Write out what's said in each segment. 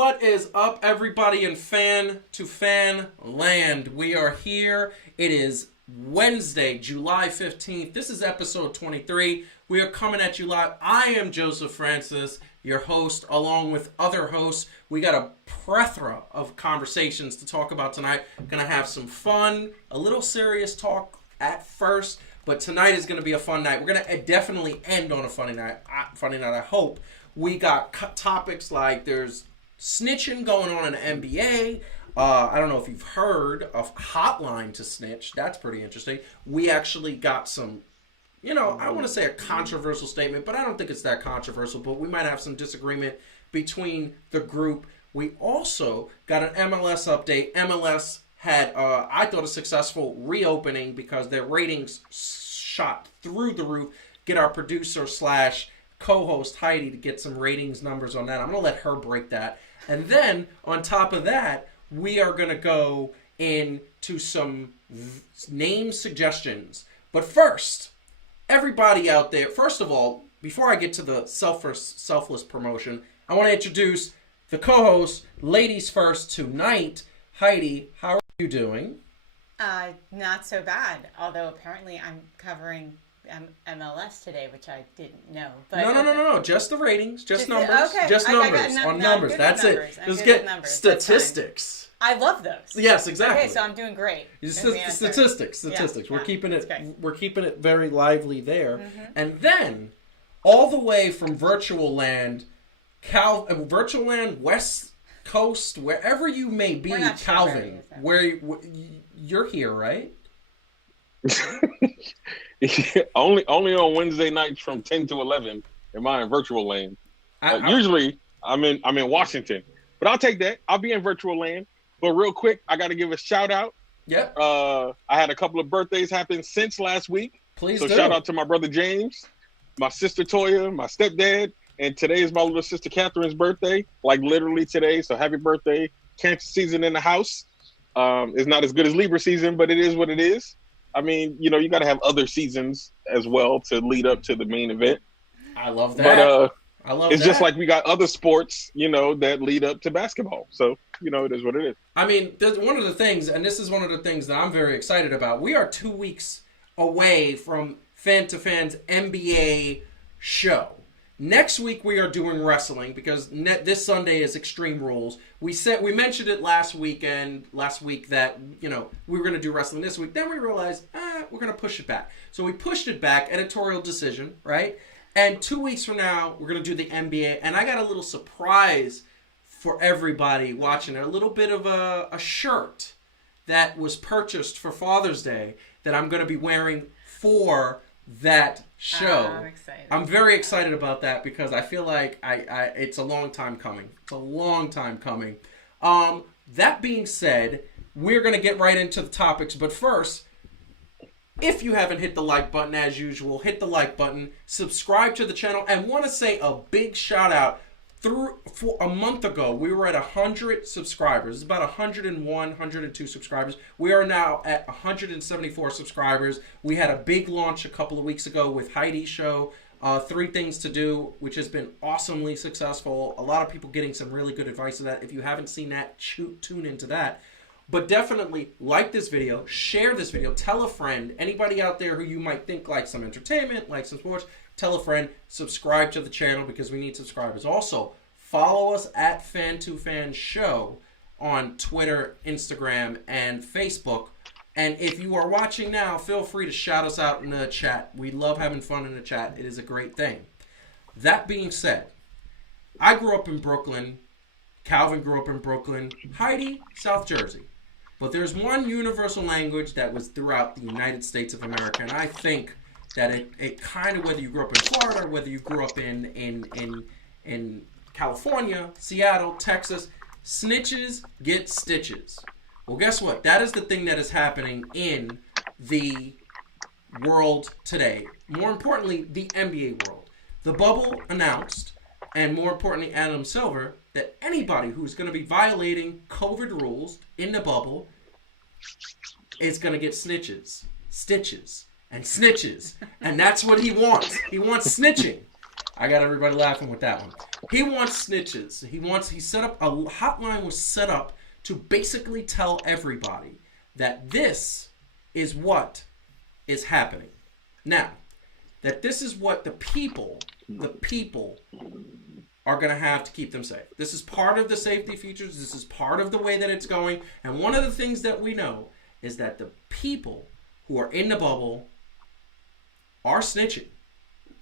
What is up, everybody in fan to fan land? We are here. It is Wednesday, July 15th. This is episode 23. We are coming at you live. I am Joseph Francis, your host, along with other hosts. We got a plethora of conversations to talk about tonight. Gonna have some fun, a little serious talk at first, but tonight is gonna be a fun night. We're gonna definitely end on a funny night. I hope. We got topics like there's snitching going on in the NBA. I don't know if you've heard of Hotline to Snitch. That's pretty interesting. We actually got some, I want to say a controversial statement, but I don't think it's that controversial. But we might have some disagreement between the group. We also got an MLS update. MLS had, I thought, a successful reopening because their ratings shot through the roof. Get our producer / co-host Heidi to get some ratings numbers on that. I'm going to let her break that. And then, on top of that, we are going to go into some name suggestions. But first, everybody out there, first of all, before I get to the selfless promotion, I want to introduce the co-host, ladies first tonight. Heidi, how are you doing? Not so bad, although apparently I'm covering MLS today, which I didn't know. But No. Just the ratings. Just numbers. Okay. Just numbers. On numbers. That's it. Just get statistics. I love those. Yes, exactly. Okay, so I'm doing great. Statistics. Yeah, we're keeping it. We're keeping it very lively there. Mm-hmm. And then, all the way from Virtual Land, Virtual Land, West Coast, wherever you may be, Calvin, where you're here, right? only on Wednesday nights from 10 to 11 am I in Virtual Land. Usually I'm in Washington, but I'll take that. I'll be in Virtual Land. But real quick, I got to give a shout out. Yep. I had a couple of birthdays happen since last week. Please do. Shout out to my brother James, my sister Toya, my stepdad, and today is my little sister Catherine's birthday. Like literally today. So happy birthday! Cancer season in the house. It's not as good as Libra season, but it is what it is. I mean, you got to have other seasons as well to lead up to the main event. I love that. But I love it's that. just like we got other sports, that lead up to basketball. So, it is what it is. I mean, one of the things, and this is one of the things that I'm very excited about. We are 2 weeks away from Fan to Fan's NBA show. Next week we are doing wrestling because this Sunday is Extreme Rules. We mentioned it last week that we were going to do wrestling this week. Then we realized we're going to push it back. So we pushed it back, editorial decision, right? And 2 weeks from now we're going to do the NBA. And I got a little surprise for everybody watching. A little bit of a shirt that was purchased for Father's Day that I'm going to be wearing for that show. I'm excited. I'm very excited about that because I feel like it's a long time coming. That being said, we're going to get right into the topics. But first, if you haven't hit the like button as usual, hit the like button, subscribe to the channel, and want to say a big shout out. For a month ago, we were at 100 subscribers. It's about 101, 102 subscribers. We are now at 174 subscribers. We had a big launch a couple of weeks ago with Heidi's show, 3 Things to Do, which has been awesomely successful. A lot of people getting some really good advice to that. If you haven't seen that, tune into that. But definitely like this video, share this video, tell a friend, anybody out there who you might think likes some entertainment, likes some sports, tell a friend, subscribe to the channel because we need subscribers. Also, follow us at Fan2Fan Show on Twitter, Instagram, and Facebook. And if you are watching now, feel free to shout us out in the chat. We love having fun in the chat. It is a great thing. That being said, I grew up in Brooklyn. Calvin grew up in Brooklyn. Heidi, South Jersey. But there's one universal language that was throughout the United States of America, and I think that it kind of, whether you grew up in Florida, whether you grew up in California, Seattle, Texas, snitches get stitches. Well, guess what? That is the thing that is happening in the world today. More importantly, the NBA world. The bubble announced, and more importantly, Adam Silver, that anybody who's going to be violating COVID rules in the bubble is going to get stitches, and snitches. And that's what he wants. He wants snitching. I got everybody laughing with that one. He wants snitches. He set up, a hotline was set up to basically tell everybody that this is what is happening. Now, that this is what the people are going to have to keep them safe. This is part of the safety features. This is part of the way that it's going. And one of the things that we know is that the people who are in the bubble are snitching.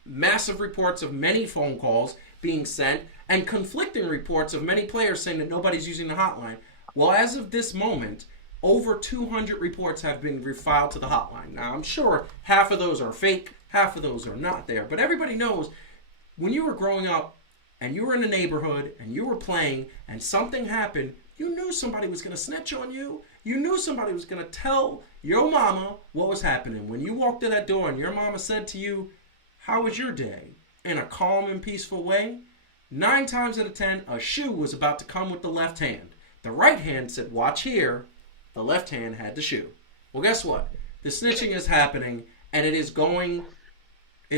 Massive reports of many phone calls being sent and conflicting reports of many players saying that nobody's using the hotline. Well, as of this moment, over 200 reports have been refiled to the hotline. Now, I'm sure half of those are fake, half of those are not there. But everybody knows when you were growing up and you were in a neighborhood and you were playing and something happened, you knew somebody was going to snitch on you. You knew somebody was going to tell your mama what was happening. When you walked in that door and your mama said to you, "How was your day?" in a calm and peaceful way, 9 times out of 10, a shoe was about to come with the left hand. The right hand said, "Watch here." The left hand had the shoe. Well, guess what? The snitching is happening, and it's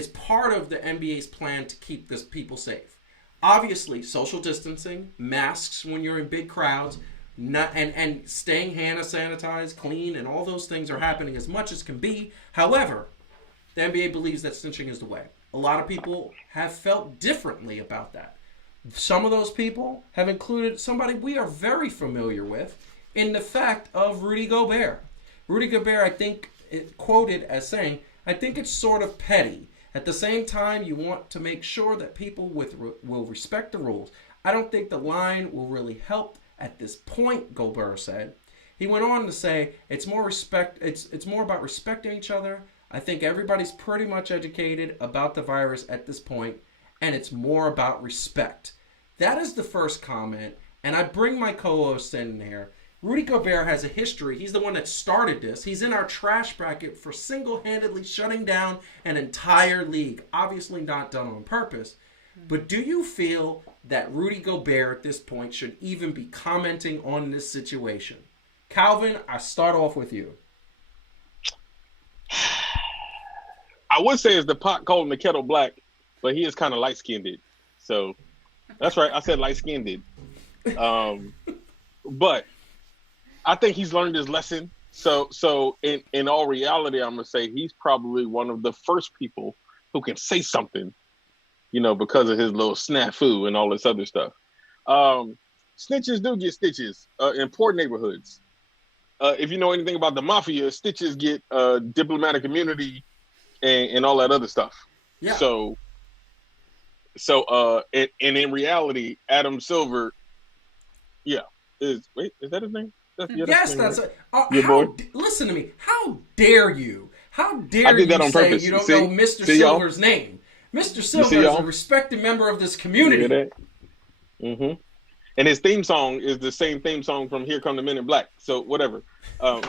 part of the NBA's plan to keep this people safe. Obviously, social distancing, masks when you're in big crowds, and staying hand sanitized, clean, and all those things are happening as much as can be. However, the NBA believes that snitching is the way. A lot of people have felt differently about that. Some of those people have included somebody we are very familiar with in the fact of Rudy Gobert. Rudy Gobert, I think, quoted as saying, "I think it's sort of petty. At the same time, you want to make sure that people will respect the rules. I don't think the line will really help at this point," Gobert said. He went on to say, "It's more about respecting each other. I think everybody's pretty much educated about the virus at this point, and it's more about respect." That is the first comment, and I bring my co-host in there. Rudy Gobert has a history. He's the one that started this. He's in our trash bracket for single-handedly shutting down an entire league. Obviously not done on purpose. But do you feel that Rudy Gobert at this point should even be commenting on this situation? Calvin, I start off with you. I would say it's the pot calling the kettle black, but he is kind of light-skinned. So that's right. I said light-skinned. But I think he's learned his lesson. So in all reality, I'm gonna say he's probably one of the first people who can say something, because of his little snafu and all this other stuff. Snitches do get stitches in poor neighborhoods. If you know anything about the mafia, stitches get diplomatic immunity and all that other stuff. Yeah. So and in reality, Adam Silver, is that his name? Yes, that's it. Your boy? Listen to me. How dare you? How dare I did that you on say purpose. you don't See? know Mr. See, y'all? Silver's name? Mr. Silver is a respected member of this You community. hear that? Mm-hmm. And his theme song is the same theme song from Here Come the Men in Black. So whatever. Wow.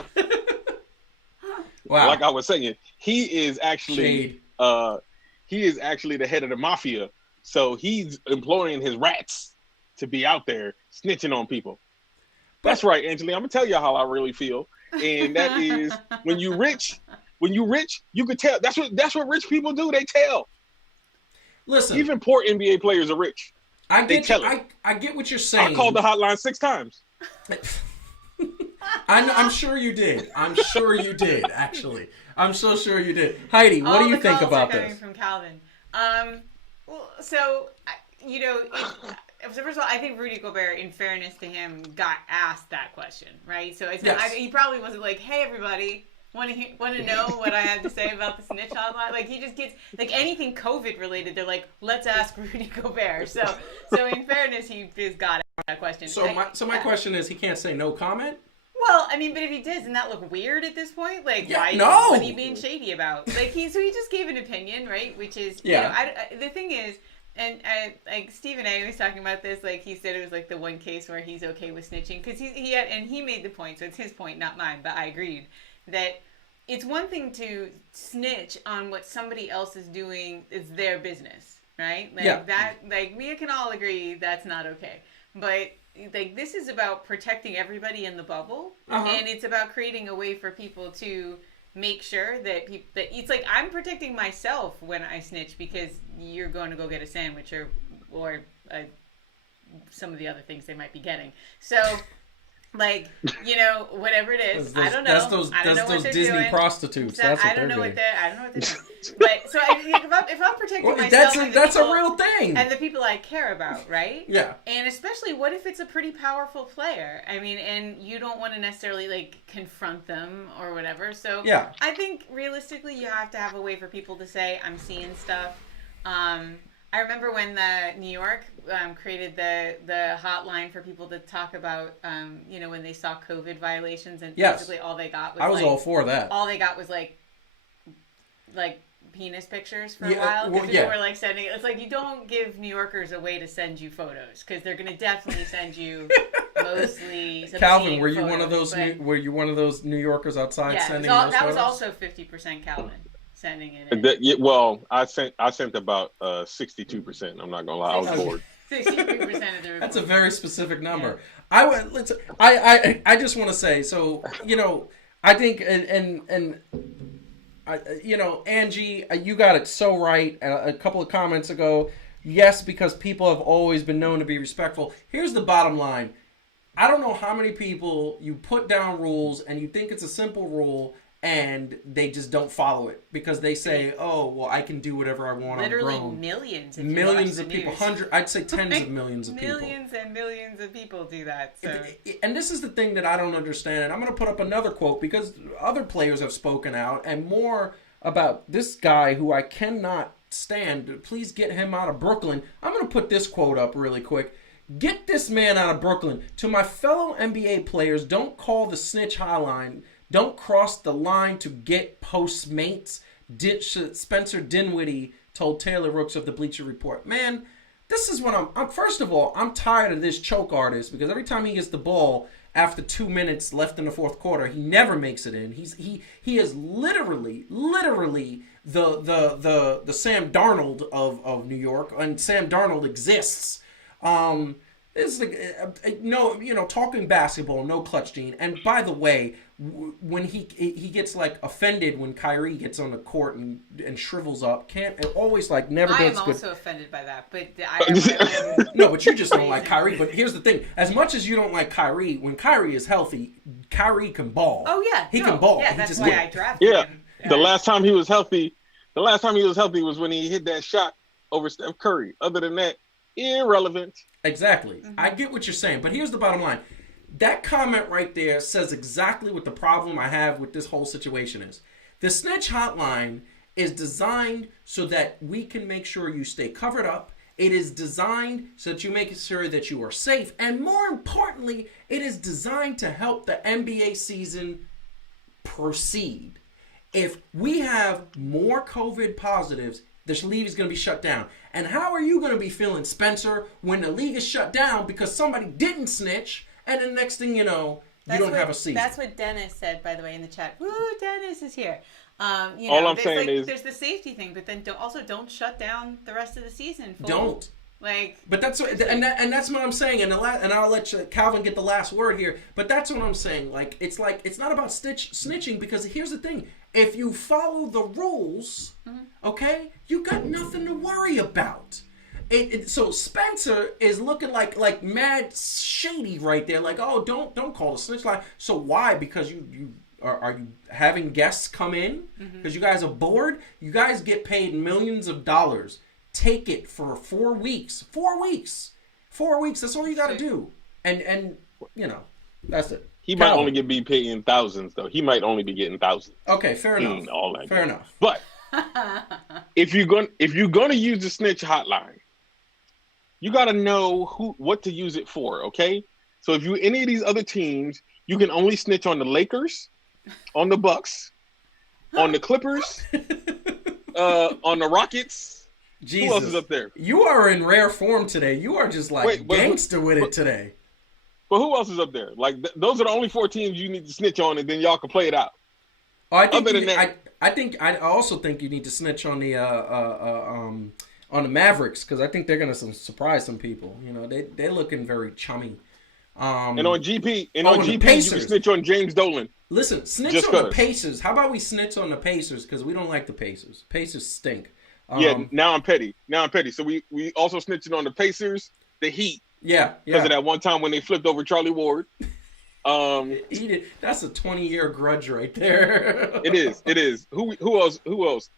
Like I was saying, he is actually Shade. he is actually the head of the mafia. So he's employing his rats to be out there snitching on people. That's right, Angela. I'm gonna tell you how I really feel, and that is when you rich, you could tell. That's what rich people do. They tell. Listen, Even poor NBA players are rich. I They get tell you, it. I get what you're saying. I called the hotline 6 times. I'm sure you did. I'm sure you did. Actually, I'm so sure you did. Heidi, what do you think about coming this? from Calvin. First of all, I think Rudy Gobert, in fairness to him, got asked that question, right? So it's Yes. he probably wasn't like, "Hey, everybody, want to know what I have to say about the snitch hotline?" Like he just gets anything COVID related. They're like, "Let's ask Rudy Gobert." So in fairness, he just got that question. So my question is, he can't say no comment? Well, I mean, but if he did, doesn't that look weird at this point? Like, Yeah, why? no. What are you being shady about? Like he just gave an opinion, right? Which is, the thing is. And like Stephen A was talking about this, like he said it was like the one case where he's okay with snitching because he made the point, so it's his point, not mine. But I agreed that it's one thing to snitch on what somebody else is doing is their business, right? Like that, like we can all agree that's not okay. But like this is about protecting everybody in the bubble, and it's about creating a way for people to make sure that it's like I'm protecting myself when I snitch because you're going to go get a sandwich or some of the other things they might be getting. So, like, whatever it is, I don't know. I don't know what they're Disney doing. prostitutes. So, That's what I don't know they're what they're doing. But so if I'm protecting myself, that's a real thing, and the people I care about, right? Yeah. And especially, what if it's a pretty powerful player? I mean, and you don't want to necessarily like confront them or whatever. So yeah, I think realistically, you have to have a way for people to say, "I'm seeing stuff." I remember when the New York created the hotline for people to talk about, when they saw COVID violations, and basically all they got was I was all for that. All they got was like penis pictures for a while because people were like sending. It's like you don't give New Yorkers a way to send you photos because they're gonna definitely send you mostly. Calvin, were you one of those? Were you one of those New Yorkers outside sending those photos? That was also 50% Calvin. Sending it in. I sent about 62%. I'm not gonna lie, I was bored. 63% of the report. That's a very specific number. Yeah. I just want to say, so I think and Angie, you got it so right. A couple of comments ago, yes, because people have always been known to be respectful. Here's the bottom line: I don't know how many people you put down rules and you think it's a simple rule. And they just don't follow it because they say, "Oh, well, I can do whatever I want. Literally I'm grown." millions of people, I'd say tens of millions of people. Millions and millions of people do that. So. And this is the thing that I don't understand. And I'm going to put up another quote because other players have spoken out and more about this guy who I cannot stand. Please get him out of Brooklyn. I'm going to put this quote up really quick. Get this man out of Brooklyn. To my fellow NBA players, don't call the snitch hotline. Don't cross the line to get Postmates, Spencer Dinwiddie told Taylor Rooks of the Bleacher Report. Man, this is what I'm first of all, I'm tired of this choke artist because every time he gets the ball after 2 minutes left in the fourth quarter, he never makes it in. He is literally the Sam Darnold of New York, and Sam Darnold exists. It's like talking basketball, no clutch gene. And by the way, when he gets like offended when Kyrie gets on the court and shrivels up, never does good. I am also offended by that, but no, but you just don't like Kyrie. But here's the thing: as much as you don't like Kyrie, when Kyrie is healthy, Kyrie can ball. Oh yeah, he can ball. Yeah, that's why I drafted him. The last time he was healthy was when he hit that shot over Steph Curry. Other than that, irrelevant. Exactly. Mm-hmm. I get what you're saying, but here's the bottom line. That comment right there says exactly what the problem I have with this whole situation is. The snitch hotline is designed so that we can make sure you stay covered up. It is designed so that you make sure that you are safe. And more importantly, it is designed to help the NBA season proceed. If we have more COVID positives, this league is going to be shut down. And how are you going to be feeling, Spencer, when the league is shut down because somebody didn't snitch, and the next thing you know, you don't have a season? That's what Dennis said, by the way, in the chat. Woo, Dennis is here. All I'm saying is there's the safety thing, but then don't shut down the rest of the season. Don't. But that's what, and that's what I'm saying, and I'll let Calvin get the last word here. But that's what I'm saying. It's not about snitching, because here's the thing: if you follow the rules, okay, you got nothing to worry about. So Spencer is looking like mad shady right there. Like, oh, don't call the snitch line. So why? Because you are you having guests come in because you guys are bored? You guys get paid millions of dollars. Take it for 4 weeks. 4 weeks. 4 weeks. That's all you got to do. And that's it. He might only be paying thousands, though. He might only be getting thousands. Okay, fair enough. Fair enough. But if you're gonna use the snitch hotline, you got to know what to use it for. Okay. So if you any of these other teams, you can only snitch on the Lakers, on the Bucks, on the Clippers, on the Rockets. Jesus. Who else is up there? You are in rare form today. You are just gangster with it today. But who else is up there? Those are the only 4 teams you need to snitch on, and then y'all can play it out. Oh, I also think you need to snitch on the Mavericks, because I think they're gonna surprise some people. They're looking very chummy And on GP, the you Pacers. can snitch on James Dolan. Listen, snitch on the Pacers. How about we snitch on the Pacers? Because we don't like the Pacers. Pacers stink. Now I'm petty. So we also snitching on the Pacers, the Heat. Yeah. Because of that one time when they flipped over Charlie Ward. That's a 20-year grudge right there. It is. Who else?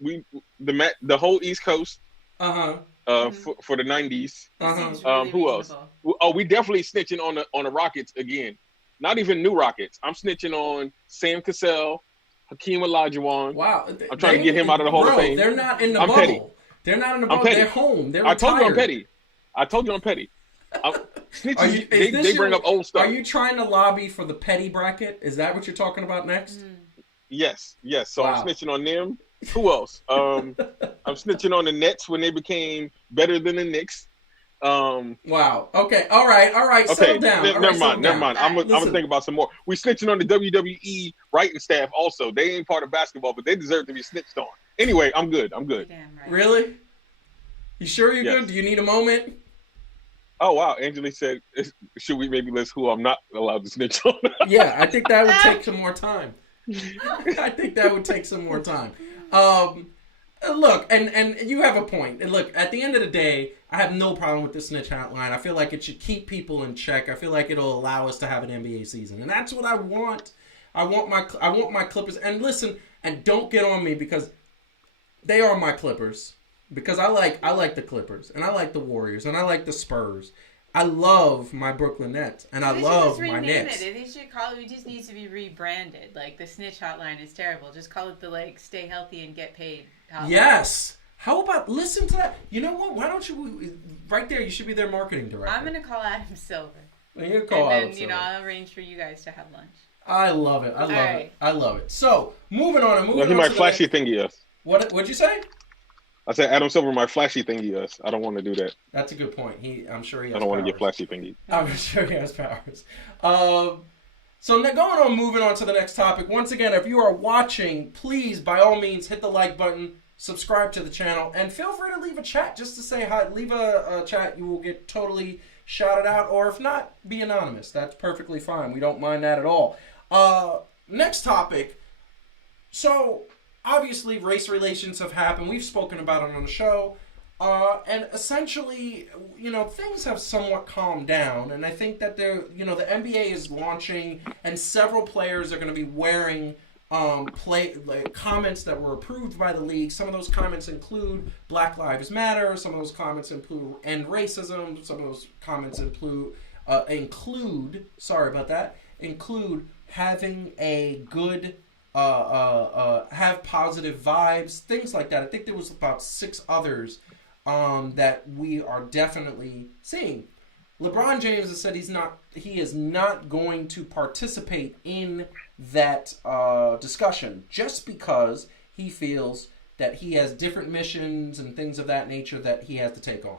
The whole East Coast. For the 90s. Really who else? Oh, we definitely snitching on the Rockets again. Not even new Rockets. I'm snitching on Sam Cassell, Hakeem Olajuwon. Wow. I'm trying to get him out of the Hall of Fame. They're not in the bubble. Petty. They're not in the bubble. They're home. They're retired. I told you I'm petty. Snitches, they bring up old stuff. Are you trying to lobby for the petty bracket? Is that what you're talking about next? Yes. So wow. I'm snitching on them. Who else? I'm snitching on the Nets when they became better than the Knicks. Wow. Okay. All right. Settle down. Never mind. I'm gonna think about some more. We snitching on the WWE writing staff also. They ain't part of basketball, but they deserve to be snitched on. Anyway, I'm good. Damn right. Really? You sure you're good? Do you need a moment? Oh wow! Angela said, "Should we maybe list who I'm not allowed to snitch on?" Yeah, I think that would take some more time. Look, and you have a point. And look, at the end of the day, I have no problem with the snitch hotline. I feel like it should keep people in check. I feel like it'll allow us to have an NBA season, and that's what I want. I want my Clippers. And listen, and don't get on me because they are my Clippers. Because I like the Clippers, and I like the Warriors, and I like the Spurs. I love my Brooklyn Nets, and I love my Knicks. They should call it. It just needs to be rebranded. Like the snitch hotline is terrible. Just call it the stay healthy and get paid hotline. Yes. How about listen to that? You know what? Why don't you right there? You should be their marketing director. I'm gonna call Adam Silver. Well, you're call Adam Silver. And then I'll arrange for you guys to have lunch. I love it. I love it. So moving on. He might flashy thingy us. What'd you say? I said Adam Silver might flashy thingy us. I don't want to do that. That's a good point. I'm sure he has I don't powers. want to get flashy thingy. I'm sure he has powers. So moving on to the next topic. Once again, if you are watching, please, by all means, hit the like button, subscribe to the channel, and feel free to leave a chat just to say hi. Leave a chat. You will get totally shouted out, or if not, be anonymous. That's perfectly fine. We don't mind that at all. Next topic. So, obviously, race relations have happened. We've spoken about it on the show. And essentially, things have somewhat calmed down. And I think that the NBA is launching, and several players are going to be wearing comments that were approved by the league. Some of those comments include Black Lives Matter. Some of those comments include end racism. Some of those comments include having a good have positive vibes, things like that. I think there was about 6 others that we are definitely seeing. LeBron James has said he is not going to participate in that discussion just because he feels that he has different missions and things of that nature that he has to take on.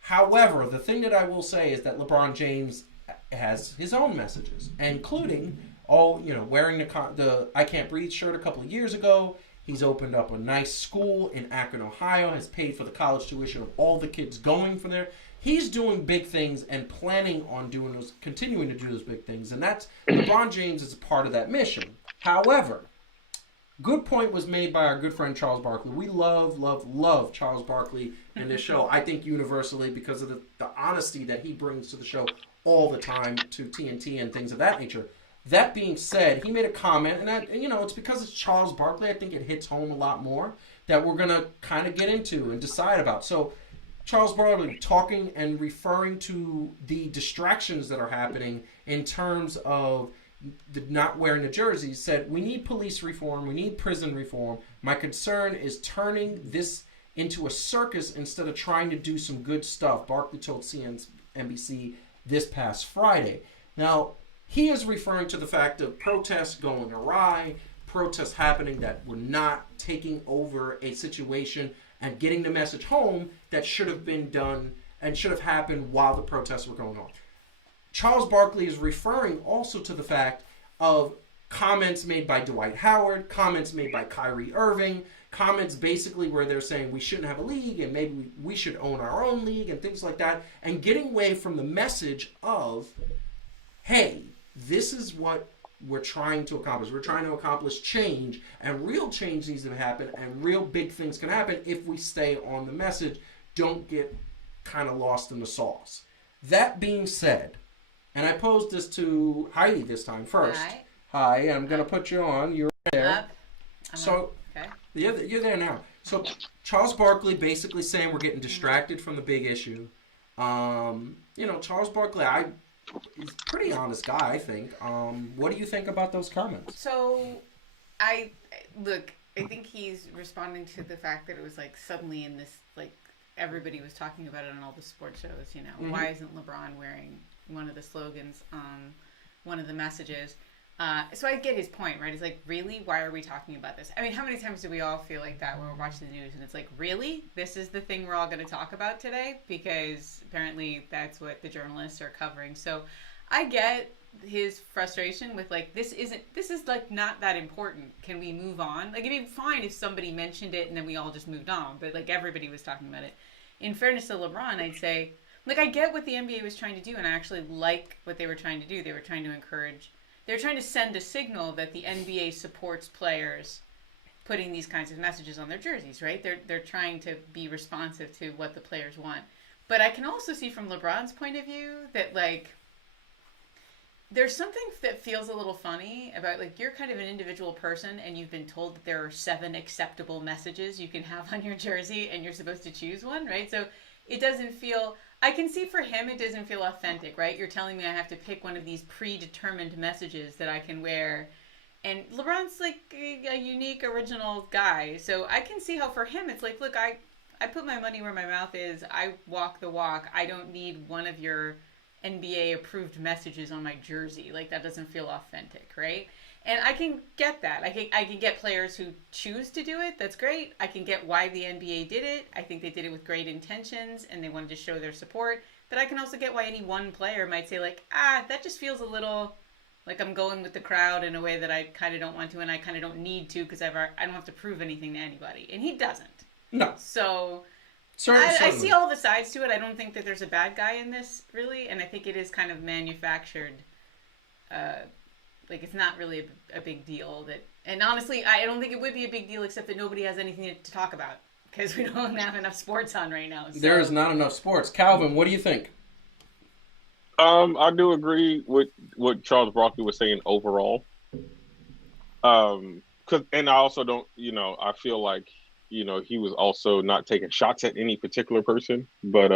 However, the thing that I will say is that LeBron James has his own messages, including wearing the I Can't Breathe shirt a couple of years ago. He's opened up a nice school in Akron, Ohio, has paid for the college tuition of all the kids going for there. He's doing big things and planning on continuing to do those big things, and that's LeBron James is a part of that mission. However, good point was made by our good friend Charles Barkley. We love Charles Barkley in this show. I think universally because of the honesty that he brings to the show all the time to TNT and things of that nature. That being said, he made a comment, and it's because it's Charles Barkley. I think it hits home a lot more that we're going to kind of get into and decide about. So, Charles Barkley talking and referring to the distractions that are happening in terms of the not wearing the jerseys, said, we need police reform, we need prison reform. My concern is turning this into a circus instead of trying to do some good stuff, Barkley told CNBC this past Friday. Now, he is referring to the fact of protests going awry, protests happening that were not taking over a situation and getting the message home that should have been done and should have happened while the protests were going on. Charles Barkley is referring also to the fact of comments made by Dwight Howard, comments made by Kyrie Irving, comments basically where they're saying we shouldn't have a league and maybe we should own our own league and things like that, and getting away from the message of hey, this is what we're trying to accomplish. We're trying to accomplish change, and real change needs to happen, and real big things can happen if we stay on the message. Don't get kind of lost in the sauce. That being said, and I posed this to Heidi this time first. Hi, I'm going to put you on. You're there. So, okay. You're there now. So, Charles Barkley basically saying we're getting distracted from the big issue. Charles Barkley, he's a pretty honest guy, I think. What do you think about those comments? So, I think he's responding to the fact that it was like suddenly in this, like, everybody was talking about it on all the sports shows, Mm-hmm. Why isn't LeBron wearing one of the slogans, one of the messages? So I get his point, right? It's like, really? Why are we talking about this? I mean, how many times do we all feel like that when we're watching the news and it's like, really? This is the thing we're all going to talk about today? Because apparently that's what the journalists are covering. So I get his frustration with like, this is like not that important. Can we move on? Like, it'd be fine if somebody mentioned it and then we all just moved on, but like everybody was talking about it. In fairness to LeBron, I'd say, like, I get what the NBA was trying to do, and I actually like what they were trying to do. They were trying to encourage, they're trying to send a signal that the NBA supports players putting these kinds of messages on their jerseys, right? They're trying to be responsive to what the players want. But I can also see from LeBron's point of view that, like, there's something that feels a little funny about, like, you're kind of an individual person and you've been told that there are 7 acceptable messages you can have on your jersey and you're supposed to choose one, right? So it doesn't feel, I can see for him it doesn't feel authentic, right? You're telling me I have to pick one of these predetermined messages that I can wear. And LeBron's like a unique, original guy. So I can see how for him it's like, look, I put my money where my mouth is. I walk the walk. I don't need one of your NBA approved messages on my jersey. Like, that doesn't feel authentic, right? And I can get that. I can get players who choose to do it. That's great. I can get why the NBA did it. I think they did it with great intentions and they wanted to show their support. But I can also get why any one player might say, like, that just feels a little like I'm going with the crowd in a way that I kind of don't want to and I kind of don't need to because I don't have to prove anything to anybody. And he doesn't. No. So Certainly. I see all the sides to it. I don't think that there's a bad guy in this, really. And I think it is kind of manufactured. Like, it's not really a big deal. And honestly, I don't think it would be a big deal except that nobody has anything to talk about. Because we don't have enough sports on right now. So. There is not enough sports. Calvin, what do you think? I do agree with what Charles Barkley was saying overall. And I also don't, I feel like, he was also not taking shots at any particular person. But,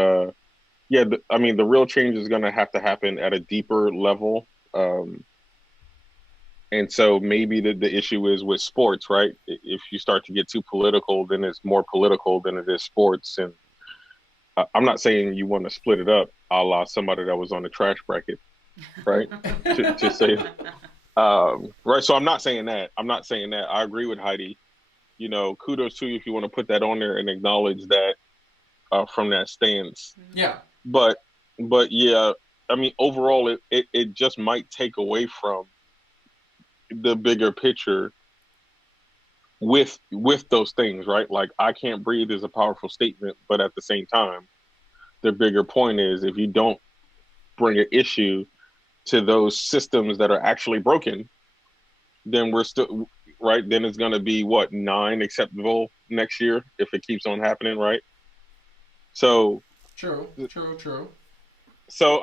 the real change is going to have to happen at a deeper level. And so maybe the issue is with sports, right? If you start to get too political, then it's more political than it is sports. And I'm not saying you want to split it up a la somebody that was on the trash bracket, right? to say, right. So I'm not saying that. I agree with Heidi. Kudos to you if you want to put that on there and acknowledge that from that stance. Yeah. But yeah, overall, it just might take away from the bigger picture with those things, right? Like, I can't breathe is a powerful statement, but at the same time, the bigger point is if you don't bring an issue to those systems that are actually broken, then we're still right. Then it's going to be 9 acceptable next year if it keeps on happening, right? So true. So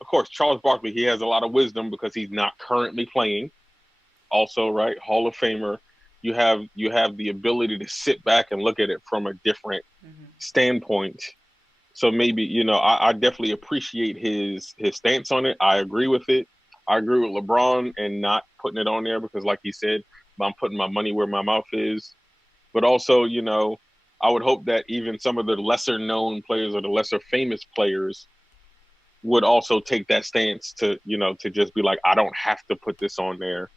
of course, Charles Barkley, he has a lot of wisdom because he's not currently playing. Also, right, Hall of Famer. You have the ability to sit back and look at it from a different standpoint. So maybe, I definitely appreciate his stance on it. I agree with it. I agree with LeBron and not putting it on there because, like he said, I'm putting my money where my mouth is. But also, I would hope that even some of the lesser known players or the lesser famous players would also take that stance to just be like, I don't have to put this on there.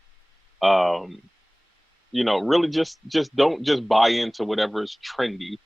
Really just don't just buy into whatever is trendy,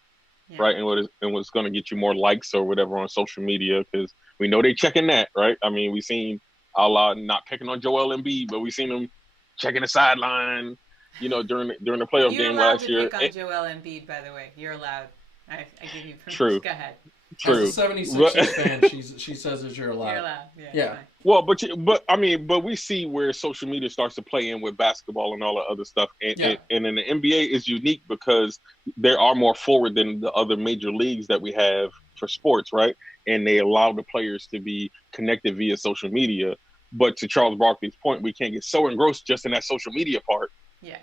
right? And what's going to get you more likes or whatever on social media, because we know they checking that, right? I mean, we seen not picking on Joel Embiid, but we seen him checking the sideline, during the playoff game last year. You're allowed to pick on Joel Embiid, by the way. You're allowed. I give you permission. True. Go ahead. True. As a 76ers fan, she says that you're allowed. You're allowed. Yeah. Well, but we see where social media starts to play in with basketball and all the other stuff, and in the NBA is unique because they are more forward than the other major leagues that we have for sports, right? And they allow the players to be connected via social media. But to Charles Barkley's point, we can't get so engrossed just in that social media part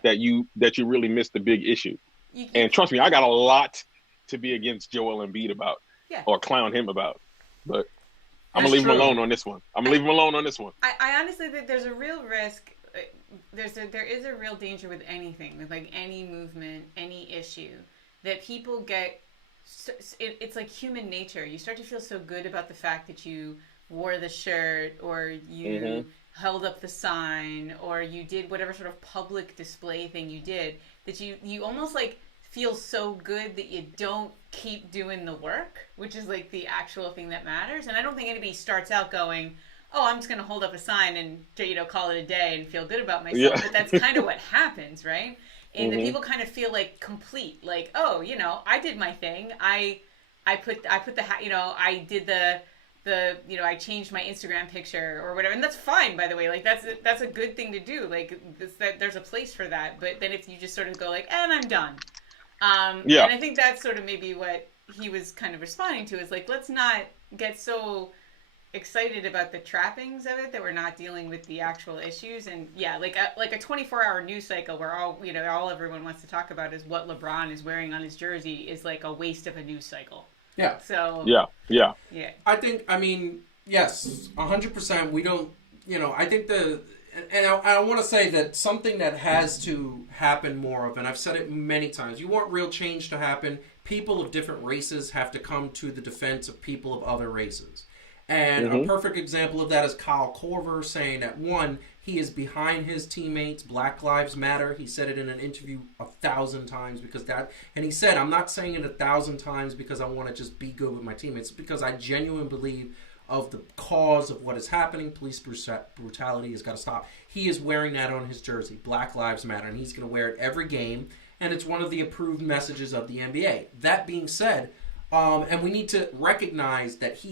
that you really miss the big issue. And trust me, I got a lot to be against Joel Embiid about or clown him about, but I'm going to leave him alone on this one. I honestly think there's a real risk. There is a real danger with anything, with like any movement, any issue, that people get. It's like human nature. You start to feel so good about the fact that you wore the shirt, or you held up the sign, or you did whatever sort of public display thing you did, that you almost like feel so good that you don't keep doing the work, which is like the actual thing that matters. And I don't think anybody starts out going, oh, I'm just going to hold up a sign and, call it a day and feel good about myself. Yeah. But that's kind of what happens, right? And the people kind of feel like complete, like, oh, I did my thing. I put the I did the I changed my Instagram picture or whatever, and that's fine, by the way. Like that's a good thing to do. Like there's a place for that. But then if you just sort of go like, and I'm done. And I think that's sort of maybe what he was kind of responding to, is like, let's not get so excited about the trappings of it that we're not dealing with the actual issues. And like a 24-hour news cycle where all everyone wants to talk about is what LeBron is wearing on his jersey is like a waste of a news cycle. Yeah. So. Yeah. I mean, yes, 100%. We don't, I think and I want to say that something that has to happen more of, and I've said it many times, you want real change to happen, people of different races have to come to the defense of people of other races. And a perfect example of that is Kyle Korver saying that, one, he is behind his teammates. Black Lives Matter. He said it in an interview 1,000 times and he said, I'm not saying it 1,000 times because I want to just be good with my teammates. It's because I genuinely believe of the cause of what is happening. Police brutality has got to stop. He is wearing that on his jersey, Black Lives Matter, and he's going to wear it every game. And it's one of the approved messages of the NBA. That being said, and we need to recognize that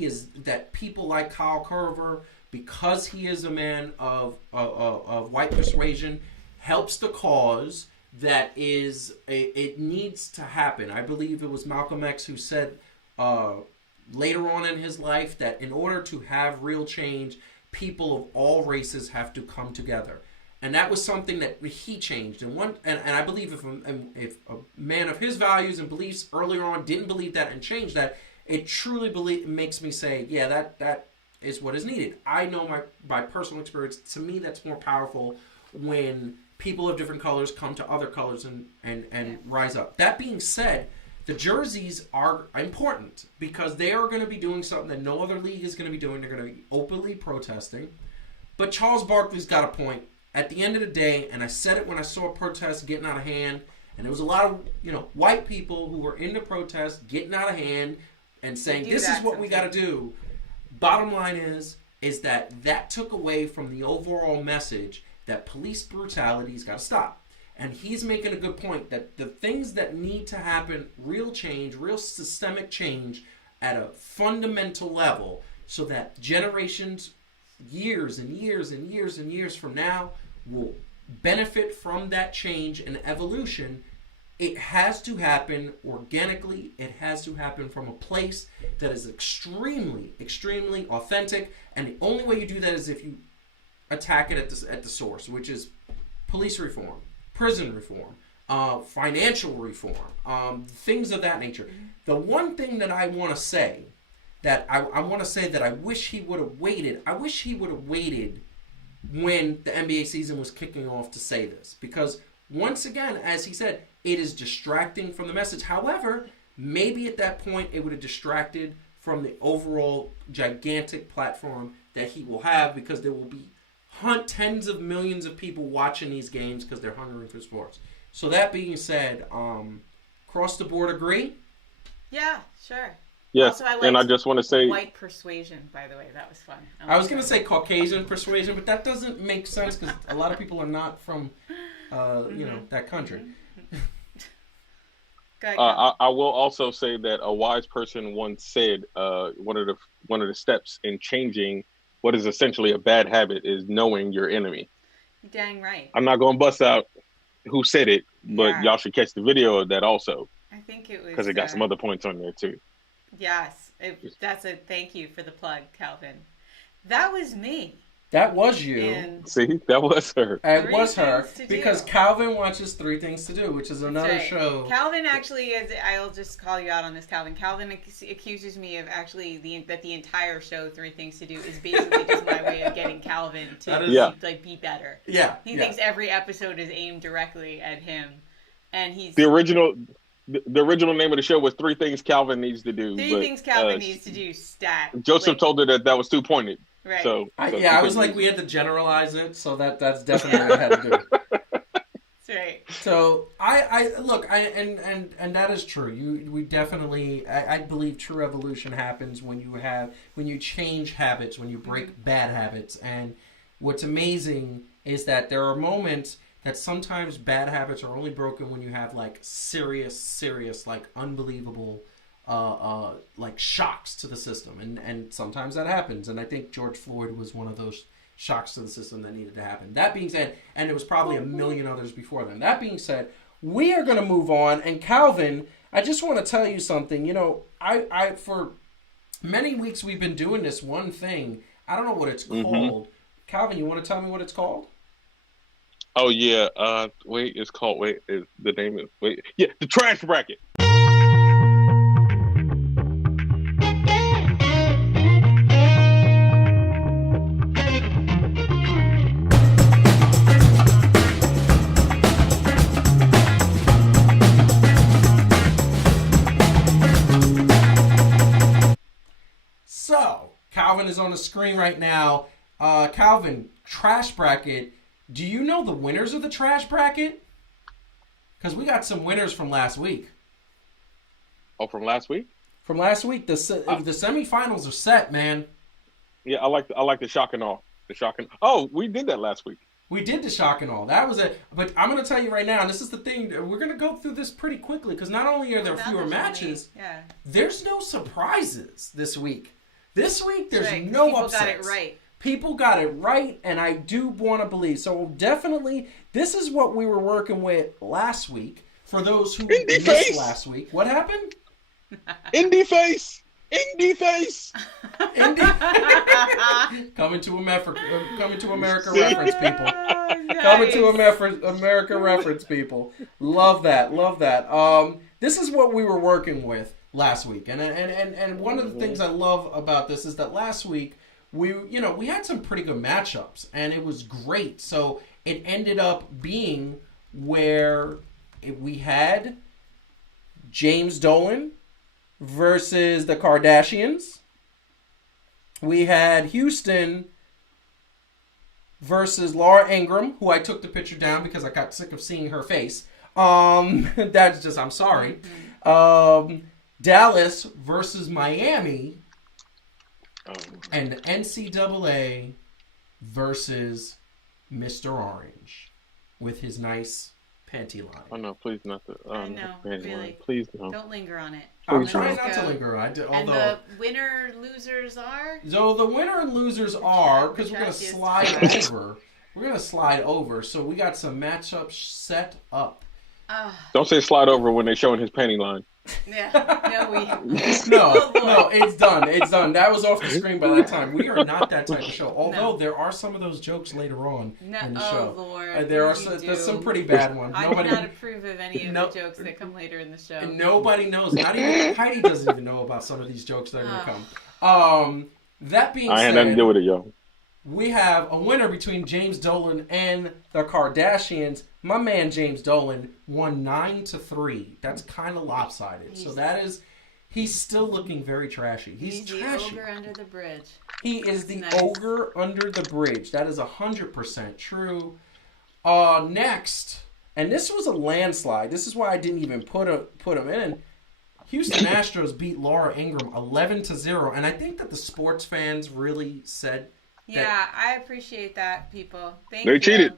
that people like Kyle Korver, because he is a man of white persuasion, helps the cause that it needs to happen. I believe it was Malcolm X who said later on in his life that in order to have real change, people of all races have to come together. And that was something that he changed. And I believe if a man of his values and beliefs earlier on didn't believe that and changed that, it truly makes me say, yeah, that is what is needed. I know by personal experience, to me, that's more powerful when people of different colors come to other colors and rise up. That being said, the jerseys are important because they are going to be doing something that no other league is going to be doing. They're going to be openly protesting. But Charles Barkley's got a point. At the end of the day, and I said it when I saw protests getting out of hand, and there was a lot of white people who were in the protest getting out of hand and saying, this is what we got to do. Bottom line is that took away from the overall message that police brutality's got to stop. And he's making a good point that the things that need to happen, real change, real systemic change at a fundamental level, so that generations, years and years and years and years from now will benefit from that change and evolution. It has to happen organically. It has to happen from a place that is extremely, extremely authentic. And the only way you do that is if you attack it at the source, which is police reform, prison reform, financial reform, things of that nature. The one thing that I want to say that I wish he would have waited. I wish he would have waited when the NBA season was kicking off to say this. Because once again, as he said, it is distracting from the message. However, maybe at that point it would have distracted from the overall gigantic platform that he will have, because there will be tens of millions of people watching these games because they're hungry for sports. So that being said, across the board agree? Yeah, sure. Yes, also, and I just want to say... white persuasion, by the way. That was fun. I was going to say Caucasian persuasion, but that doesn't make sense because a lot of people are not from, that country. Go ahead, Calvin. I will also say that a wise person once said one of the steps in changing what is essentially a bad habit is knowing your enemy. Dang right. I'm not going to bust out who said it, but Yeah. y'all should catch the video of that also. I think it was because it got some other points on there too. Yes, that's a thank you for the plug, Calvin. That was me. That was you. And see, that was her. It was her because Calvin watches 3 Things to Do, which is another show. Calvin actually is. I'll just call you out on this, Calvin. Calvin accuses me of actually that the entire show 3 Things to Do is basically just my way of getting Calvin to be better. Yeah, he thinks every episode is aimed directly at him, and he's the original. The original name of the show was 3 Things Calvin Needs to Do. 3 Things Calvin Needs to Do. Stat. Joseph told her that was too pointed. Right. So I was like, we had to generalize it, so that's definitely what I had to do. That's right. So I look, and that is true. We definitely, I believe true evolution happens when you change habits, when you break bad habits. And what's amazing is that there are moments that sometimes bad habits are only broken when you have like serious, like unbelievable like shocks to the system, and sometimes that happens, and I think George Floyd was one of those shocks to the system that needed to happen. That being said, and there was probably a million others before them. That being said, we are going to move on, and Calvin, I just want to tell you something. You know, I for many weeks we've been doing this one thing. I don't know what it's called. Calvin, you want to tell me what it's called? Oh yeah, it's called the name is the trash bracket. So, Calvin is on the screen right now. Calvin, trash bracket. Do you know the winners of the trash bracket? Because we got some winners from last week. Oh, from last week? From last week, the semifinals are set, man. Yeah, I like the shock and awe. The shock and oh, we did that last week. We did the shock and all. That was it. But I'm going to tell you right now, and this is the thing, we're going to go through this pretty quickly because not only are there fewer matches, there's no surprises this week. This week, there's no upsets. People got it right. People got it right, and I do want to believe. So definitely, this is what we were working with last week. For those who missed last week, what happened? Indie face. Indie face. Coming to America reference, people. Nice. Coming to America reference, people. Love that. This is what we were working with last week, and one of the things I love about this is that last week we had some pretty good matchups, and it was great. So it ended up being where we had James Dolan versus the Kardashians. We had Houston versus Laura Ingraham, who I took the picture down because I got sick of seeing her face. That's just, I'm sorry. Dallas versus Miami. And NCAA versus Mr. Orange with his nice panty line. Oh no, please not the. I know, really. Please no. Don't linger on it. I'm trying not to linger on it. And the winner losers are? So the winner and losers are, because we're going to slide over. We're going to slide over. So we got some matchups set up. Don't say slide over when they're showing his panty line. Yeah. No, it's done. That was off the screen by that time. We are not that type of show. Although there are some of those jokes later on in the show. Oh, Lord. There's some pretty bad ones. I do not approve of any of the jokes that come later in the show. And nobody knows. Not even Heidi doesn't even know about some of these jokes that are going to come. That being said, I had nothing to do with it, yo. We have a winner between James Dolan and the Kardashians. My man James Dolan won 9-3. That's kind of lopsided. So that is, he's still looking very trashy. He's trashy. The ogre under the bridge. He is the ogre under the bridge. That is 100% true. Next, and this was a landslide. This is why I didn't even put him in. Houston Astros beat Laura Ingraham 11-0, and I think that the sports fans really said. Yeah, I appreciate that, people. Thank you. They cheated.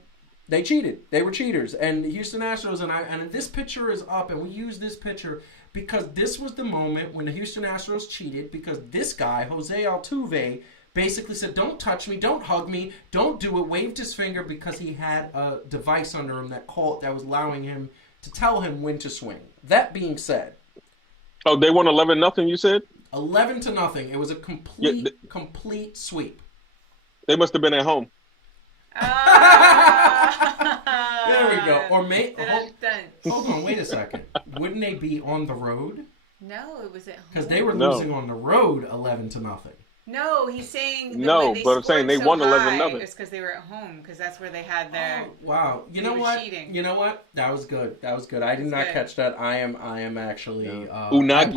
They cheated. They were cheaters. And Houston Astros, and this picture is up, and we use this picture because this was the moment when the Houston Astros cheated because this guy, Jose Altuve, basically said, don't touch me, don't hug me, don't do it, waved his finger because he had a device under him that was allowing him to tell him when to swing. That being said. Oh, they won 11-0, you said? 11-0. It was a complete sweep. They must have been at home. There we go. Or hold on, wait a second. Wouldn't they be on the road? No, it was at home. Because they were losing on the road 11-0. No, he's saying no, but I'm saying they won 11-0. It's because they were at home because that's where they had their. Oh, wow, you know what? Cheating. You know what? That was good. I did not catch that. I am actually. Unagi.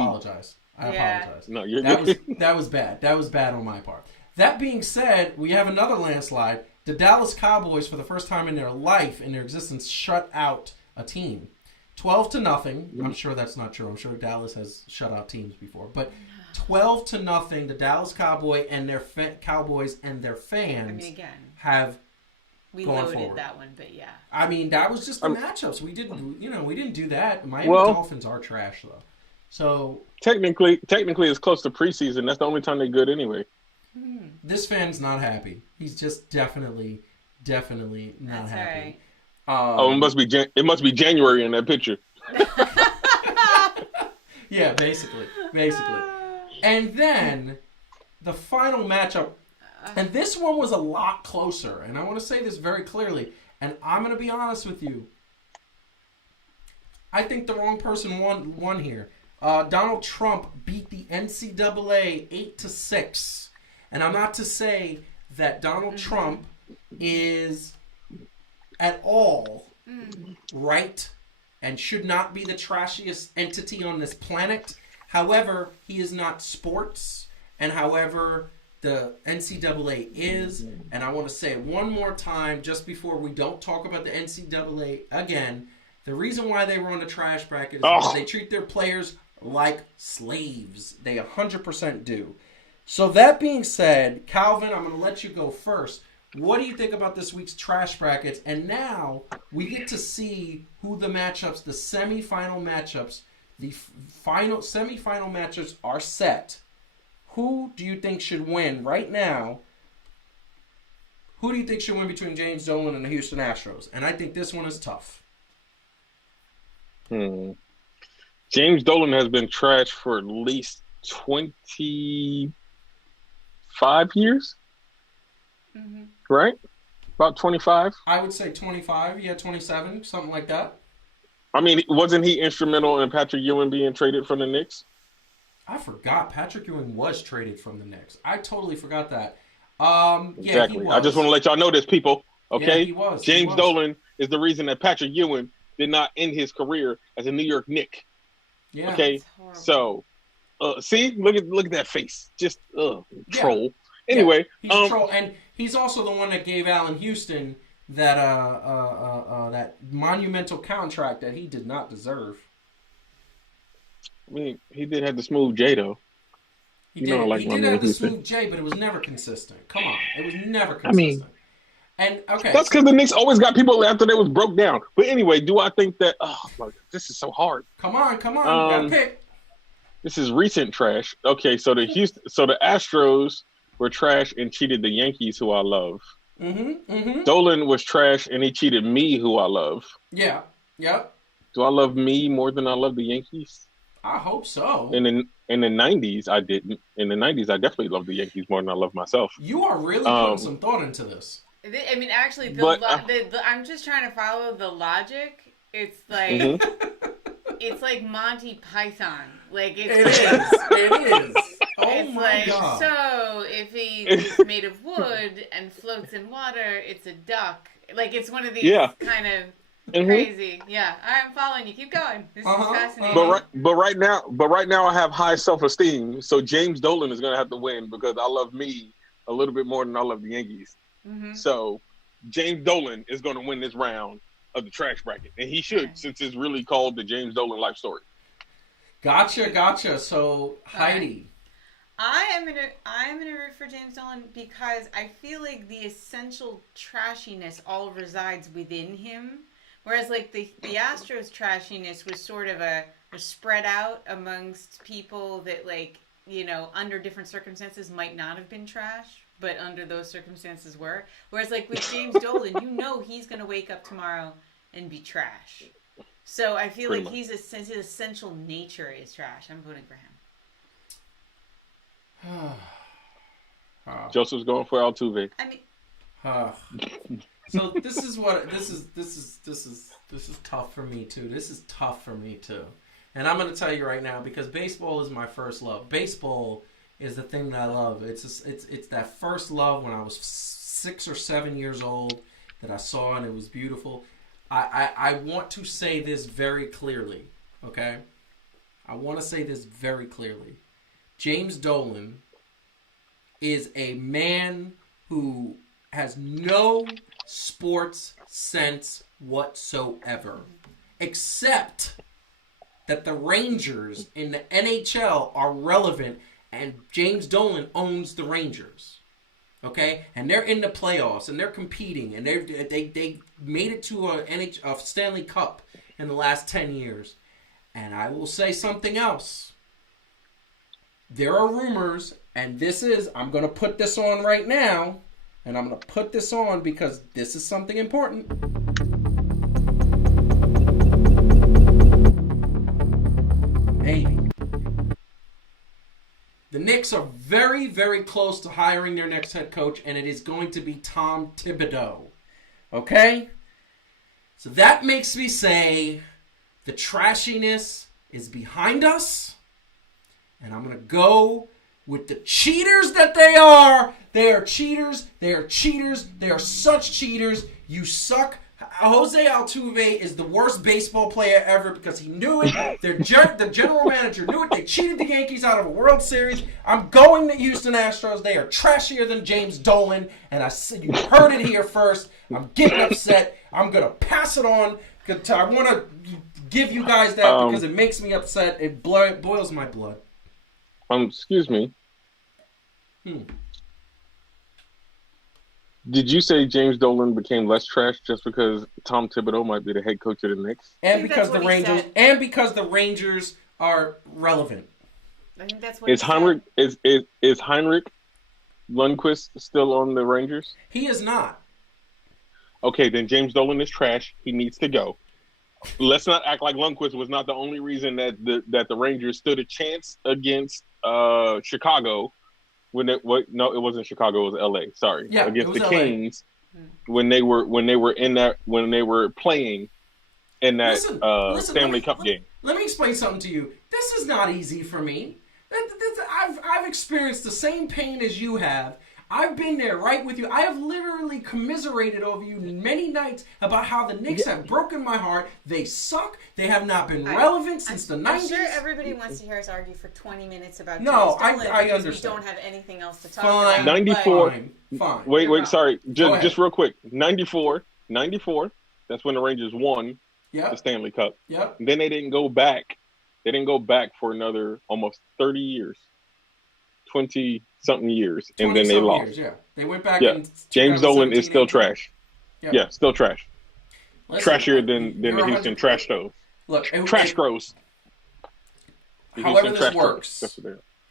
I apologize. No, you're that was bad. That was bad on my part. That being said, we have another landslide. The Dallas Cowboys, for the first time in their life, in their existence, shut out a team. 12-0. I'm sure that's not true. I'm sure Dallas has shut out teams before. But 12-0, the Dallas Cowboys and their fans have we gone loaded forward. That one, but yeah. I mean, that was just the matchups. We didn't do that. Miami Dolphins are trash, though. So technically, it's close to preseason. That's the only time they're good anyway. This fan's not happy. He's just definitely not happy. Right. It must be January in that picture. Yeah, basically. And then the final matchup, and this one was a lot closer. And I want to say this very clearly. And I'm going to be honest with you. I think the wrong person won here. Donald Trump beat the NCAA 8-6. And I'm not to say that Donald Trump is at all right and should not be the trashiest entity on this planet. However, he is not sports, and however, the NCAA is. And I want to say it one more time just before we don't talk about the NCAA again. The reason why they were on the trash bracket is because they treat their players like slaves. They 100% do. So that being said, Calvin, I'm going to let you go first. What do you think about this week's trash brackets? And now we get to see who the matchups, the semifinal matchups, the final semifinal matchups are set. Who do you think should win right now? Who do you think should win between James Dolan and the Houston Astros? And I think this one is tough. James Dolan has been trashed for at least 25 years, right? About 25. I would say 25. Yeah, 27, something like that. I mean, wasn't he instrumental in Patrick Ewing being traded from the Knicks? I forgot Patrick Ewing was traded from the Knicks. I totally forgot that. Yeah, exactly. he was. I just want to let y'all know this, people. Okay, yeah, he was. James Dolan is the reason that Patrick Ewing did not end his career as a New York Knick. Yeah. Okay, so see, look at that face, just troll. Yeah. Anyway, he's a troll, and he's also the one that gave Allen Houston that that monumental contract that he did not deserve. I mean, he did have the smooth J though. He did have the smooth J, but it was never consistent. Come on, it was never consistent. I mean, and okay, that's because the Knicks always got people after they was broke down. But anyway, do I think that? Oh, this is so hard. Come on, you gotta pick. This is recent trash. Okay, so the Astros were trash and cheated the Yankees, who I love. Dolan was trash and he cheated me, who I love. Yeah. Yep. Do I love me more than I love the Yankees? I hope so. In the 90s, I didn't. In the 90s, I definitely loved the Yankees more than I love myself. You are really putting some thought into this. I mean, actually, I'm just trying to follow the logic. It's like it's like Monty Python. Like it is. Oh it's my God. So if he is made of wood and floats in water, it's a duck. Like it's one of these kind of crazy. Yeah, I'm following you. Keep going. This is fascinating. But right now I have high self-esteem. So James Dolan is gonna have to win because I love me a little bit more than I love the Yankees. So James Dolan is gonna win this round of the trash bracket, and he should, since it's really called the James Dolan life story. Gotcha. So Heidi. I'm gonna root for James Dolan because I feel like the essential trashiness all resides within him, whereas like the Astros trashiness was sort of was spread out amongst people that like under different circumstances might not have been trash, but under those circumstances were. Whereas like with James Dolan, he's gonna wake up tomorrow and be trash. So I feel like his essential nature is trash. I'm voting for him. Joseph's going for Altuve. I mean, so this is tough for me too. This is tough for me too, and I'm going to tell you right now because baseball is my first love. Baseball is the thing that I love. It's that first love when I was 6 or 7 years old that I saw and it was beautiful. I want to say this very clearly. Okay, I want to say this very clearly. James Dolan is a man who has no sports sense whatsoever, except that the Rangers in the NHL are relevant, and James Dolan owns the Rangers. Okay, and they're in the playoffs, and they're competing, and they made it to a Stanley Cup in the last 10 years. And I will say something else. There are rumors, and I'm going to put this on right now, and I'm going to put this on because this is something important. Hey, the Knicks are very, very close to hiring their next head coach, and it is going to be Tom Thibodeau. Okay? So that makes me say the trashiness is behind us. And I'm going to go with the cheaters that they are. They are cheaters. They are cheaters. They are such cheaters. You suck. Jose Altuve is the worst baseball player ever because he knew it. The general manager knew it. They cheated the Yankees out of a World Series. I'm going to Houston Astros. They are trashier than James Dolan. And you heard it here first. I'm getting upset. I'm going to pass it on. I want to give you guys that because it makes me upset. It boils my blood. Excuse me. Did you say James Dolan became less trash just because Tom Thibodeau might be the head coach of the Knicks? And because the Rangers are relevant. I think that's what is Heinrich Lundqvist still on the Rangers? He is not. Okay, then James Dolan is trash. He needs to go. Let's not act like Lundqvist was not the only reason that the Rangers stood a chance against Chicago no, it wasn't Chicago, it was LA. Sorry. Yeah, against the LA. Kings when they were playing in that Stanley Cup game. Let me explain something to you. This is not easy for me. I've experienced the same pain as you have. I've been there right with you. I have literally commiserated over you many nights about how the Knicks have broken my heart. They suck. They have not been relevant since the 90s. I'm sure everybody wants to hear us argue for 20 minutes about No, James Dolan I understand. We don't have anything else to talk Fine. about. 94. Fine. Wait, sorry. Just real quick. 94. That's when the Rangers won the Stanley Cup. Yep. Then they didn't go back. They didn't go back for another almost 30 years. 20-something years, and then they lost. They went back. Yeah. James Dolan is still trash. Yep. Yeah, still trash. Listen, trashier than the Houston Trash Stove. Look, Trash Gross. However this works,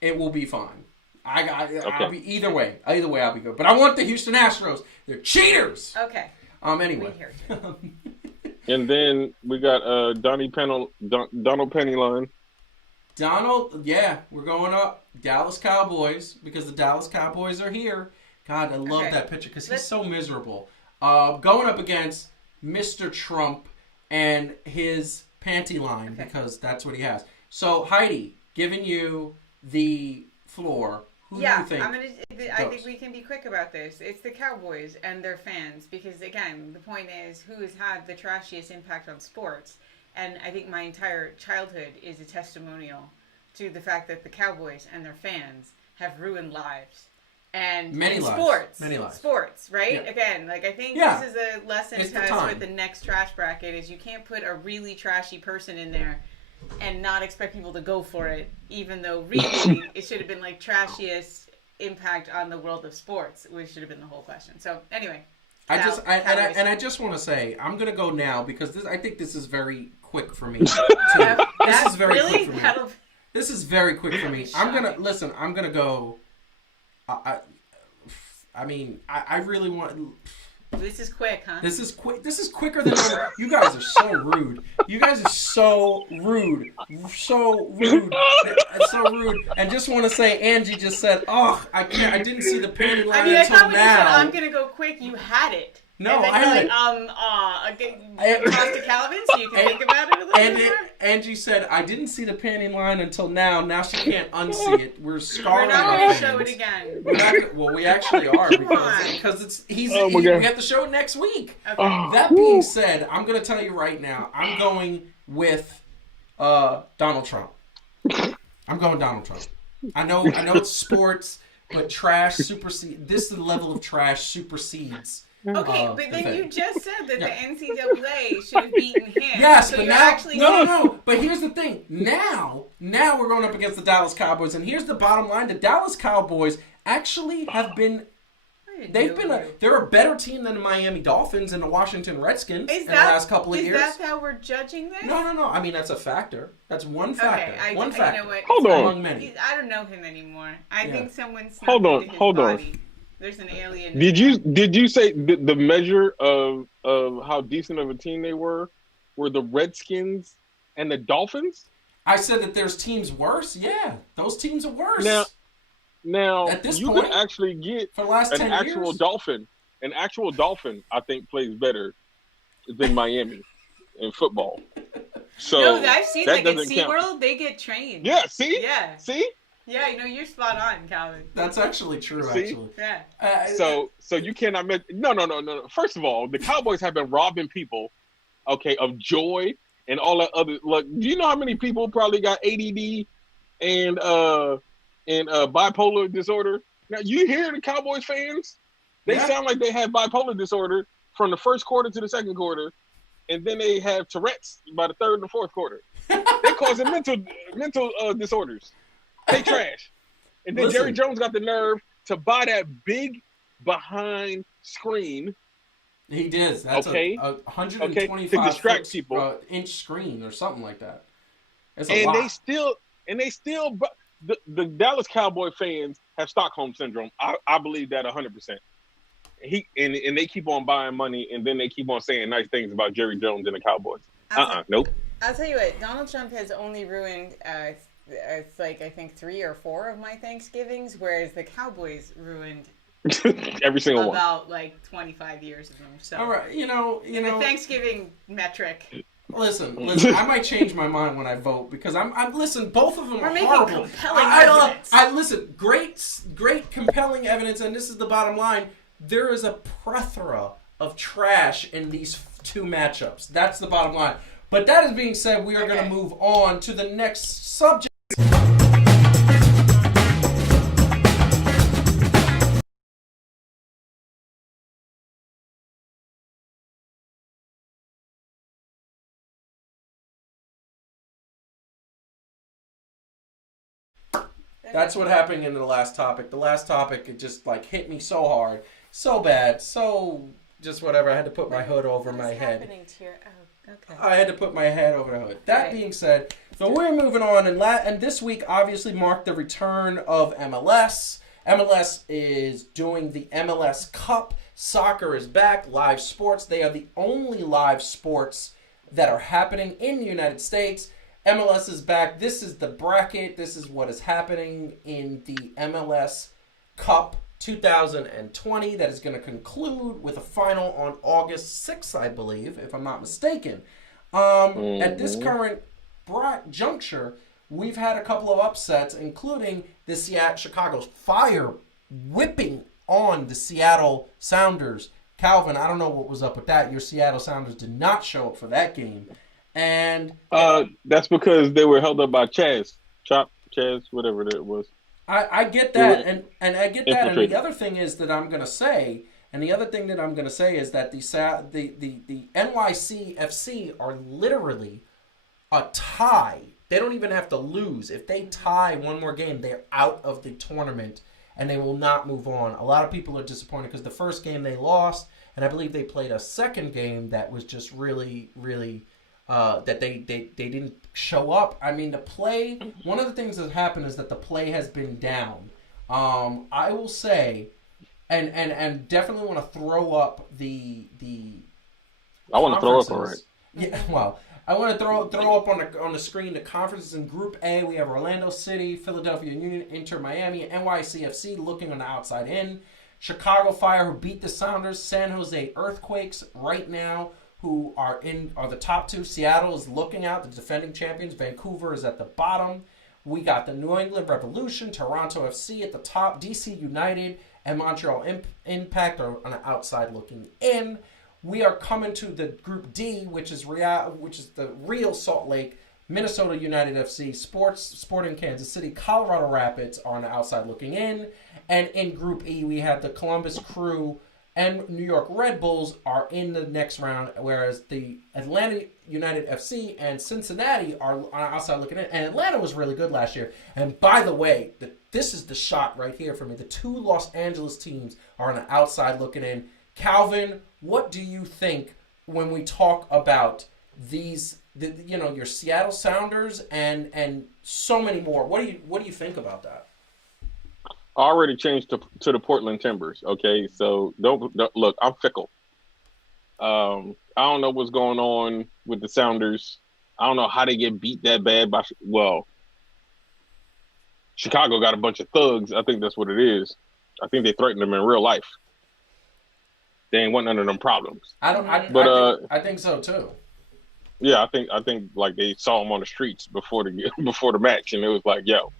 it will be fine. I'll be either way. Either way, I'll be good. But I want the Houston Astros. They're cheaters. Okay. Anyway. And then we got Donald Pennyline. Donald, we're going up. Dallas Cowboys, because the Dallas Cowboys are here. God, I love that picture because he's so miserable. Going up against Mr. Trump and his panty line because that's what he has. So, Heidi, giving you the floor. Who do you think? I think we can be quick about this. It's the Cowboys and their fans because, again, the point is who has had the trashiest impact on sports. And I think my entire childhood is a testimonial to the fact that the Cowboys and their fans have ruined lives. And many lives. Sports. Many lives. Sports, right? Yeah. Again, I think this is a lesson to us with the next trash bracket is you can't put a really trashy person in there and not expect people to go for it, even though really it should have been like trashiest impact on the world of sports, which should have been the whole question. So anyway, I just want to say I'm gonna go now because I think this is very quick for me. This is very quick for me. This is very quick for me. I'm gonna go. I mean, I really want. This is quick, huh? This is quick. This is quicker than normal. You guys are so rude. You guys are so rude. So rude. So rude. And just want to say, Angie just said, "Oh, I can't. I didn't see the panty line I until thought when now." you said, "I'm gonna go quick," you had it. No, and then I had toss to Calvin so you can think about it a little bit more. Angie said, "I didn't see the panty line until now. Now she can't unsee it. We're scarring." We're not going to show it again. We actually are because we have to show it next week. Okay. That being said, I'm going to tell you right now, I'm going with Donald Trump. I'm going Donald Trump. I know it's sports, but trash supersedes. This is the level of trash supersedes. Okay, but then you just said that the NCAA should have beaten him. Yes, so but you're now actually no. But here's the thing. Now we're going up against the Dallas Cowboys, and here's the bottom line: the Dallas Cowboys actually have been. They're a better team than the Miami Dolphins and the Washington Redskins in the last couple of years. Is that how we're judging this? No. I mean, that's a factor. That's one factor. Okay, one factor. You know what? Hold on. Among many. I don't know him anymore. I think someone's hold on. There's an alien. Did you say the measure of how decent of a team they were the Redskins and the Dolphins? I said that there's teams worse. Yeah, those teams are worse. Now at this you point, could actually get for the last 10 actual years? Dolphin. An actual Dolphin, I think, plays better than Miami in football. So no, I've seen that at SeaWorld, they get trained. Yeah, see? Yeah. See? Yeah, you're spot on, Calvin. That's actually true, actually. Yeah. So you cannot make no. First of all, the Cowboys have been robbing people, okay, of joy and all that other. Look, do you know how many people probably got ADD and bipolar disorder? Now you hear the Cowboys fans, they sound like they have bipolar disorder from the first quarter to the second quarter, and then they have Tourette's by the third and the fourth quarter. They're causing mental disorders. They trash. And then Jerry Jones got the nerve to buy that big behind screen. He did. That's a 125 to distract people. Inch screen or something like that. It's a lot. They still the Dallas Cowboy fans have Stockholm syndrome. I believe that 100%. And they keep on buying money, and then they keep on saying nice things about Jerry Jones and the Cowboys. Nope. I'll tell you what, Donald Trump has only ruined it's like I think 3 or 4 of my Thanksgivings, whereas the Cowboys ruined every single one. About like 25 years of them. So all right, the Thanksgiving metric. Listen, I might change my mind when I vote because I'm listen, both of them are horrible. I listen, great compelling evidence, and this is the bottom line. There is a plethora of trash in these two matchups. That's the bottom line. But that is being said, we are going to move on to the next subject. That's what happened in the last topic. The last topic, it just hit me so hard, so bad, so just whatever. I had to put my hood over my head. Okay. I had to put my head over the hood. That being said, so we're moving on, and this week obviously marked the return of MLS. MLS is doing the MLS Cup. Soccer is back. Live sports. They are the only live sports that are happening in the United States. MLS is back. This is the bracket. This is what is happening in the MLS Cup 2020 that is going to conclude with a final on August 6th, I believe, if I'm not mistaken. At this current juncture, we've had a couple of upsets, including the Chicago's Fire whipping on the Seattle Sounders. Calvin, I don't know what was up with that. Your Seattle Sounders did not show up for that game. And that's because they were held up by Chaz, whatever it was. I get that, and I get that. And the other thing is that I'm going to say, is that the NYC FC are literally a tie. They don't even have to lose. If they tie one more game, they're out of the tournament and they will not move on. A lot of people are disappointed because the first game they lost, and I believe they played a second game that was just really, really that they didn't show up. I mean, the play. One of the things that happened is that the play has been down. I will say, and definitely want to throw up the. I want to throw up already. Yeah, well, I want to throw up on the screen the conferences in Group A. We have Orlando City, Philadelphia Union, Inter Miami, and NYCFC looking on the outside in. Chicago Fire, who beat the Sounders. San Jose Earthquakes right now, who are the top two. Seattle is looking out, the defending champions. Vancouver is at the bottom. We got the New England Revolution, Toronto FC at the top. DC United and Montreal Impact are on the outside looking in. We are coming to the Group D, which is the real Salt Lake, Minnesota United FC, Sporting Kansas City, Colorado Rapids are on the outside looking in. And in Group E, we have the Columbus Crew and New York Red Bulls are in the next round, whereas the Atlanta United FC and Cincinnati are on the outside looking in. And Atlanta was really good last year. And by the way, this is the shot right here for me. The two Los Angeles teams are on the outside looking in. Calvin, what do you think when we talk about these, your Seattle Sounders and so many more? What do you think about that? I already changed to the Portland Timbers. Okay, so don't look. I'm fickle. I don't know what's going on with the Sounders. I don't know how they get beat that bad by. Well, Chicago got a bunch of thugs. I think that's what it is. I think they threatened them in real life. They ain't want none of them problems. I think so too. Yeah, I think like they saw them on the streets before the match, and it was like, "Yo,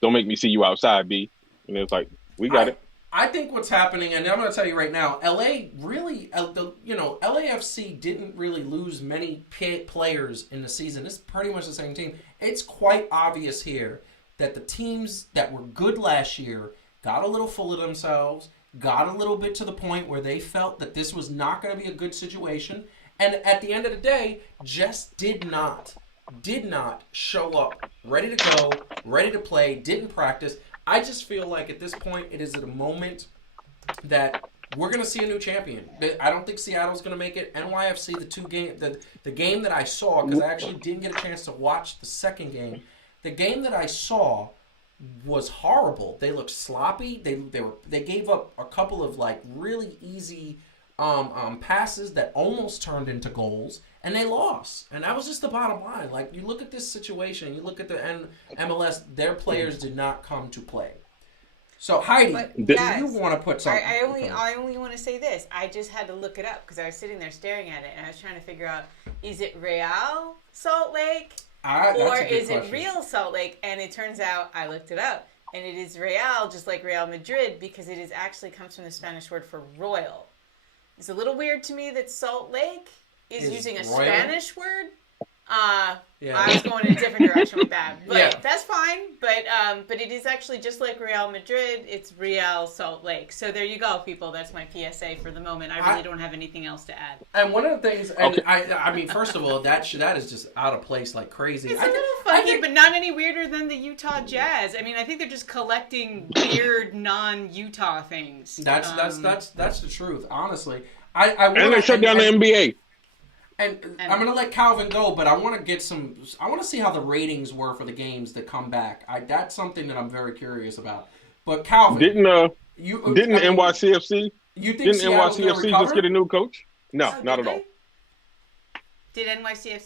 don't make me see you outside, B." And it was like, "We got it." I think what's happening, and I'm going to tell you right now, LAFC didn't really lose many players in the season. It's pretty much the same team. It's quite obvious here that the teams that were good last year got a little full of themselves. Got a little bit to the point where they felt that this was not going to be a good situation. And at the end of the day, just did not show up ready to go, ready to play, didn't practice. I just feel like at this point, it is at a moment that we're going to see a new champion. I don't think Seattle's going to make it. NYFC, the game that I saw, because I actually didn't get a chance to watch the second game. The game that I saw was horrible. They looked sloppy. They gave up a couple of like really easy passes that almost turned into goals, and they lost. And that was just the bottom line. Like, you look at this situation, you look at the MLS, their players did not come to play. So Heidi, do you want to put something? I only want to say this. I just had to look it up because I was sitting there staring at it, and I was trying to figure out: is it Real Salt Lake? Or is it real Salt Lake? And it turns out I looked it up, and it is Real, just like Real Madrid, because it is actually comes from the Spanish word for royal. It's a little weird to me that Salt Lake is using a royal? Spanish word. Yeah. I was going in a different direction with that, but that's fine. But it is actually just like Real Madrid. It's Real Salt Lake. So there you go, people. That's my PSA for the moment. I really don't have anything else to add. And one of the things, and okay. I mean, first of all, that is just out of place like crazy. It's a little funky, but not any weirder than the Utah Jazz. I mean, I think they're just collecting weird non-Utah things. That's the truth, honestly. And they shut down the NBA. And I'm going to let Calvin go, but I want to see how the ratings were for the games that come back. That's something that I'm very curious about. But Calvin, didn't NYCFC? Didn't NYCFC just get a new coach? No, not at all. Did NYCFC